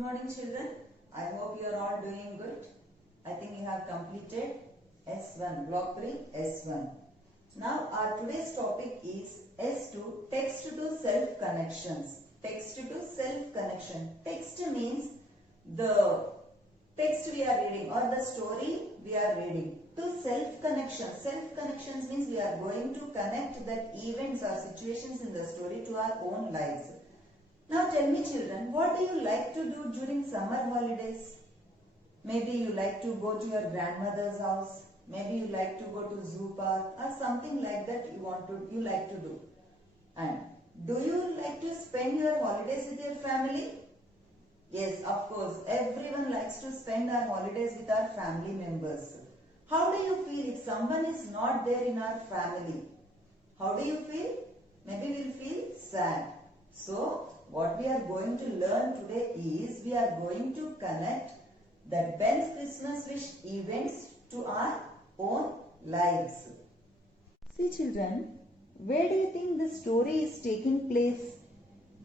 Good morning children. I hope you are all doing good. I think you have completed S1, Block 3, S1. Now our today's topic is S2, text to self connections. Text to self connection. Text means the text we are reading or the story we are reading. To self connection. Self connections means we are going to connect that events or situations in the story to our own lives. Now tell me children, what do you like to do during summer holidays? Maybe you like to go to your grandmother's house. Maybe you like to go to zoo park or something like that you like to do. And do you like to spend your holidays with your family? Yes, of course. Everyone likes to spend our holidays with our family members. How do you feel if someone is not there in our family? How do you feel? Maybe we'll feel sad. So, what we are going to learn today is we are going to connect the Ben's Christmas wish events to our own lives. See children, where do you think the story is taking place?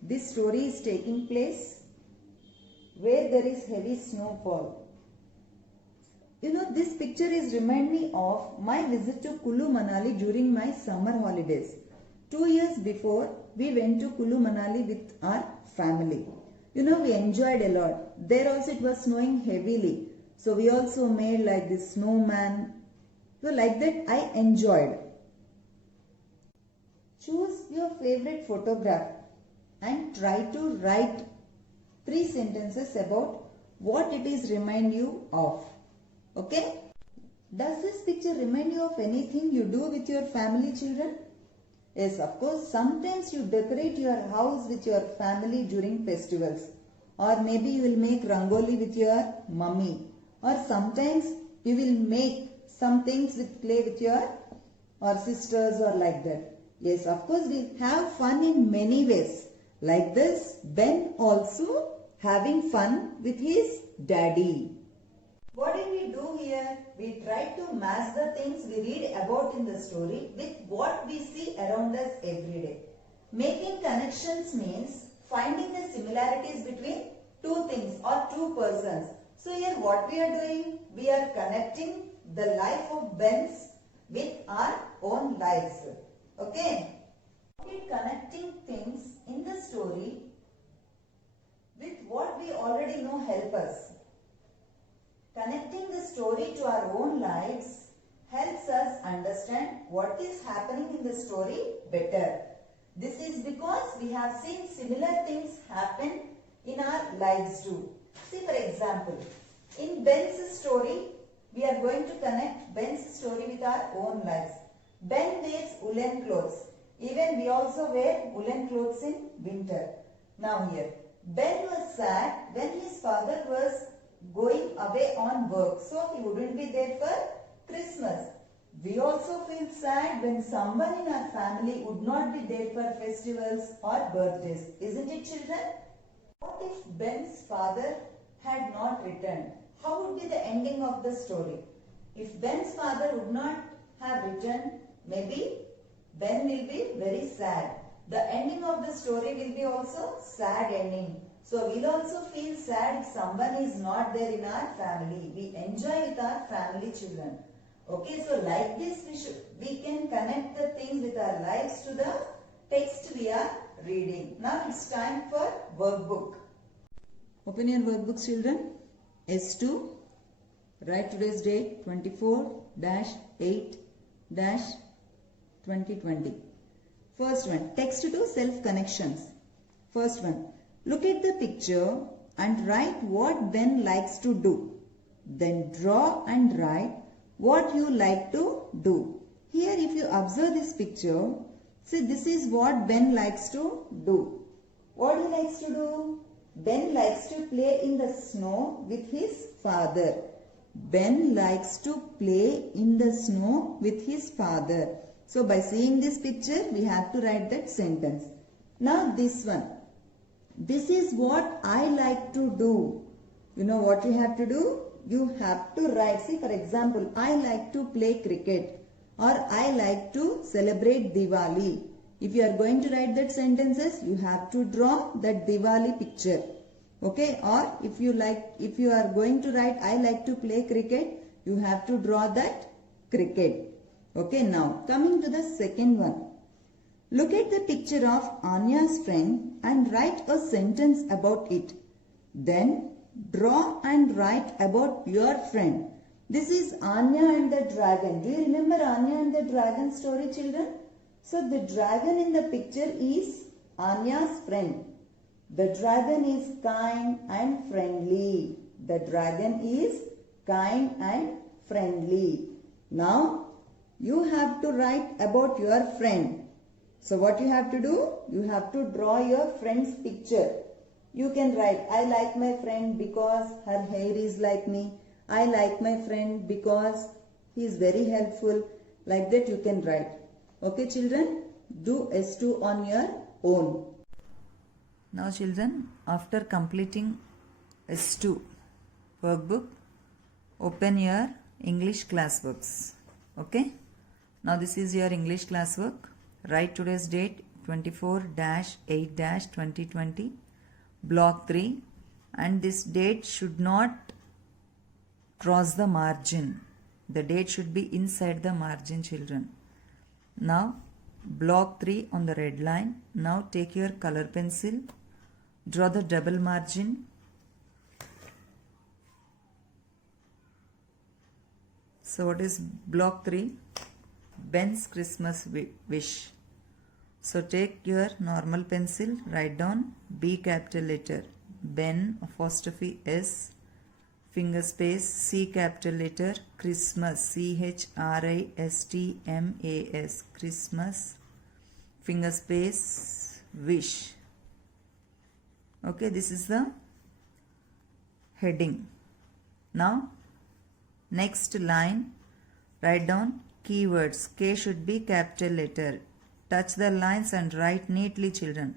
This story is taking place where there is heavy snowfall. You know, this picture is remind me of my visit to Kulu Manali during my summer holidays. 2 years before, we went to Kulu Manali with our family. You know, we enjoyed a lot. There also it was snowing heavily. So we also made like this snowman. So like that I enjoyed. Choose your favorite photograph and try to write 3 sentences about what it is remind you of. Okay? Does this picture remind you of anything you do with your family children? Yes, of course, sometimes you decorate your house with your family during festivals. Or maybe you will make rangoli with your mummy. Or sometimes you will make some things with clay with your or sisters or like that. Yes, of course, we have fun in many ways. Like this, Ben also having fun with his daddy. What did we do here? We tried to match the things we read about in the story with what we see around us every day. Making connections means finding the similarities between two things or two persons. So here what we are doing? We are connecting the life of Ben's with our own lives. Okay? Connecting things in the story with what we already know help us. Connecting the story to our own lives helps us understand what is happening in the story better. This is because we have seen similar things happen in our lives too. See, for example, in Ben's story, we are going to connect Ben's story with our own lives. Ben wears woolen clothes. Even we also wear woolen clothes in winter. Now here, Ben was sad when his father was going away on work, so he wouldn't be there for Christmas. We also feel sad when someone in our family would not be there for festivals or birthdays. Isn't it children? What if Ben's father had not returned? How would be the ending of the story? If Ben's father would not have returned, maybe Ben will be very sad. The ending of the story will be also sad ending. So we'll also feel sad if someone is not there in our family. We enjoy with our family children. Okay, so like this we can connect the things with our lives to the text we are reading. Now it's time for workbook. Open your workbooks children. S2. Write today's date 24-8-2020. First one, text to self connections. First one. Look at the picture and write what Ben likes to do. Then draw and write what you like to do. Here if you observe this picture, see this is what Ben likes to do. What he likes to do? Ben likes to play in the snow with his father. Ben likes to play in the snow with his father. So by seeing this picture, we have to write that sentence. Now this one. This is what I like to do. You know what you have to do? You have to write. See, for example, I like to play cricket or I like to celebrate Diwali. If you are going to write that sentences, you have to draw that Diwali picture. Okay, or if you are going to write I like to play cricket, you have to draw that cricket. Okay, now coming to the second one. Look at the picture of Anya's friend and write a sentence about it. Then draw and write about your friend. This is Anya and the dragon. Do you remember Anya and the dragon story, children? So the dragon in the picture is Anya's friend. The dragon is kind and friendly. The dragon is kind and friendly. Now you have to write about your friend. So what you have to do? You have to draw your friend's picture. You can write, I like my friend because her hair is like me. I like my friend because he is very helpful. Like that you can write. Okay, children? Do S2 on your own. Now children, after completing S2 workbook, open your English classworks. Okay? Now this is your English classwork. Write today's date 24-8-2020, block 3, and this date should not cross the margin. The date should be inside the margin, children. Now block 3 on the red line. Now take your color pencil, draw the double margin. So what is block 3? Ben's Christmas wish. So take your normal pencil, write down B capital letter, Ben apostrophe S, finger space, C capital letter, Christmas, CHRISTMAS, Christmas, finger space, wish. Okay, this is the heading. Now, next line, write down keywords. K should be capital letter. Touch the lines and write neatly, children.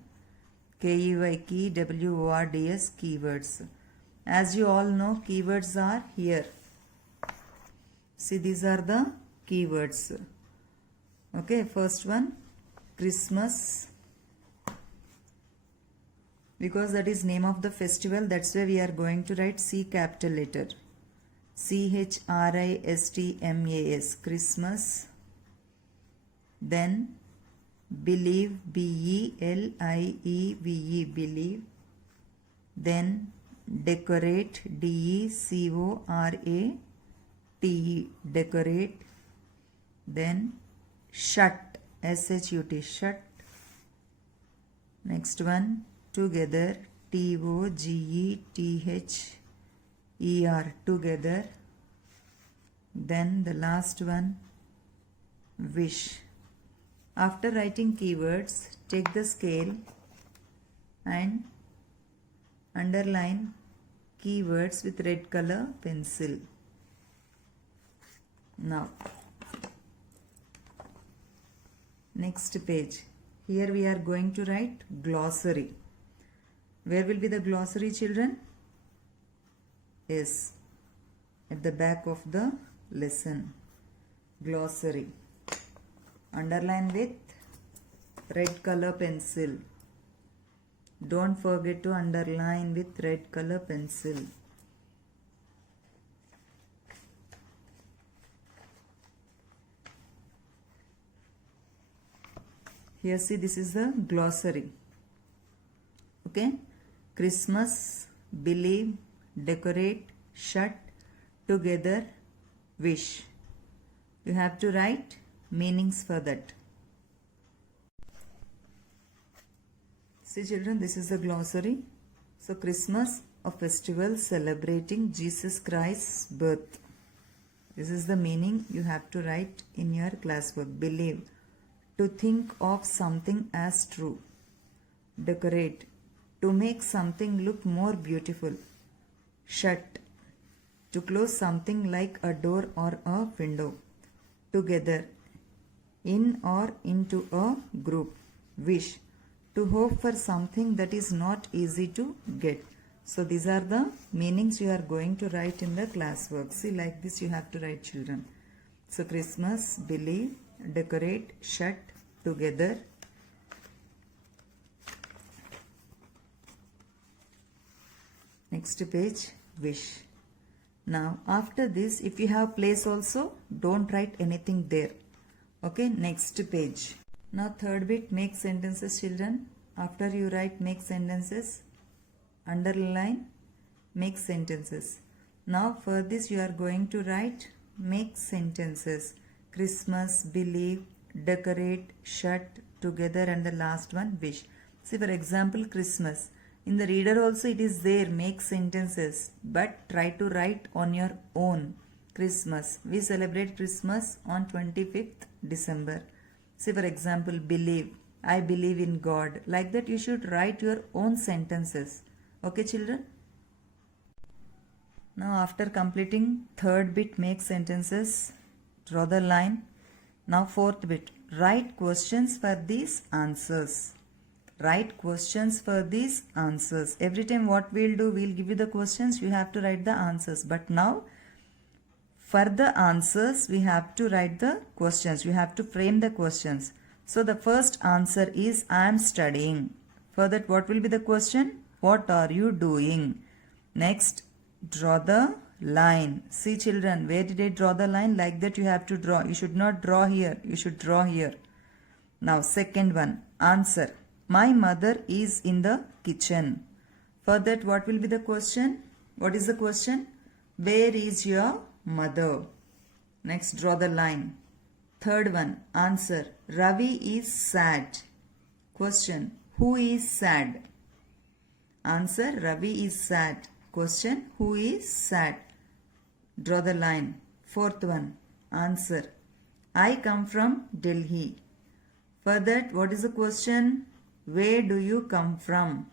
K-E-Y, key, W-O-R-D-S, keywords. As you all know, keywords are here. See, these are the keywords. Okay, first one, Christmas. Because that is name of the festival, that's why we are going to write C capital letter. CHRISTMAS, Christmas. Then believe, BELIEVE, believe. Then decorate, DECORATE, decorate. Then shut, SHUT, shut. Next one, together, TOGETHER, together. Then the last one, wish. After writing keywords, take the scale and underline keywords with red color pencil. Now, next page. Here we are going to write glossary. Where will be the glossary, children? Yes, at the back of the lesson. Glossary. Underline with red color pencil. Don't forget to underline with red color pencil. Here see, this is the glossary. Okay. Christmas, believe, decorate, shut, together, wish. You have to write meanings for that. See, children, this is the glossary. So Christmas, a festival celebrating Jesus Christ's birth. This is the meaning you have to write in your classwork. Believe, to think of something as true. Decorate, to make something look more beautiful. Shut, to close something like a door or a window. Together, in or into a group. Wish, to hope for something that is not easy to get. So these are the meanings you are going to write in the classwork. See, like this you have to write, children. So Christmas, believe, decorate, shut, together. Next page, wish. Now after this, if you have place also, don't write anything there. Okay, next page. Now third bit, make sentences, children. After you write make sentences, underline make sentences. Now for this you are going to write make sentences. Christmas, believe, decorate, shut, together, and the last one wish. See, for example, Christmas. In the reader also it is there, make sentences, but try to write on your own. Christmas. We celebrate Christmas on 25th December. See, for example, believe. I believe in God. Like that you should write your own sentences. Okay, children? Now after completing third bit, make sentences, draw the line. Now fourth bit, write questions for these answers. Write questions for these answers. Every time what we'll do, we'll give you the questions, you have to write the answers. But now for the answers, we have to write the questions. You have to frame the questions. So the first answer is I am studying. For that, what will be the question? What are you doing? Next, draw the line. See, children, where did I draw the line? Like that you have to draw. You should not draw here. You should draw here. Now second one, answer. My mother is in the kitchen. For that, what will be the question? What is the question? Where is your mother? Next, draw the line. Third one, answer. Ravi is sad. Question, who is sad? Answer, Ravi is sad. Question, who is sad? Draw the line. Fourth one, answer. I come from Delhi. For that, what is the question? Where do you come from?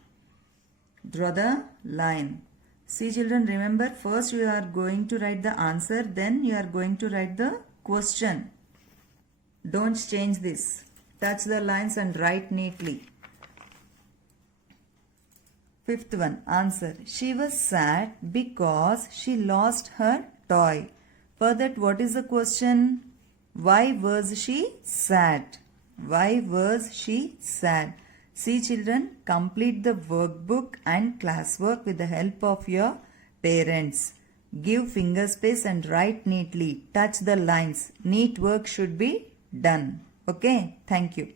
Draw the line. See, children, remember, first you are going to write the answer, then you are going to write the question. Don't change this. Touch the lines and write neatly. Fifth one, answer. She was sad because she lost her toy. For that, what is the question? Why was she sad? Why was she sad? See, children, complete the workbook and classwork with the help of your parents. Give finger space and write neatly. Touch the lines. Neat work should be done. Okay, thank you.